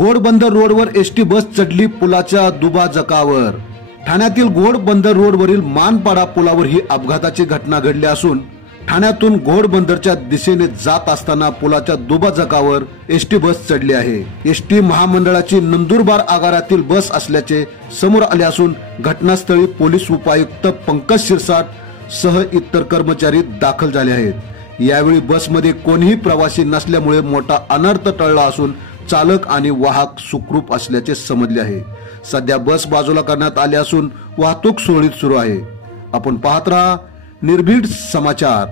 घोडबंदर रोडवर ST bus चढली पुलाच्या दुभाजकावर। ठाण्यातील घोडबंदर रोडवरील मानपाडा पुलावर ही अपघाताची घटना घडली असून ठाण्यातून घोडबंदरच्या दिशेने जात असताना पुलाच्या दुभाजकावर एसटी बस चढली आहे। एसटी महामंडळाची नंदुरबार आगारातील बस असल्याचे समोर आले असून घटनास्थळी पोलीस उपायुक्त पंकज शिरसाट सह इतर कर्मचारी दाखल झाले आहेत। यावेळी बसमध्ये कोणीही प्रवासी नसल्यामुळे मोठा अनर्थ टळला असून चालक आणि वाहक सुखरूप असल्याचे समजले आहे। सध्या बस बाजूला करण्यात आली असून वाहतूक सुरळीत सुरू आहे। आपण पाहत रहा निर्भीड समाचार।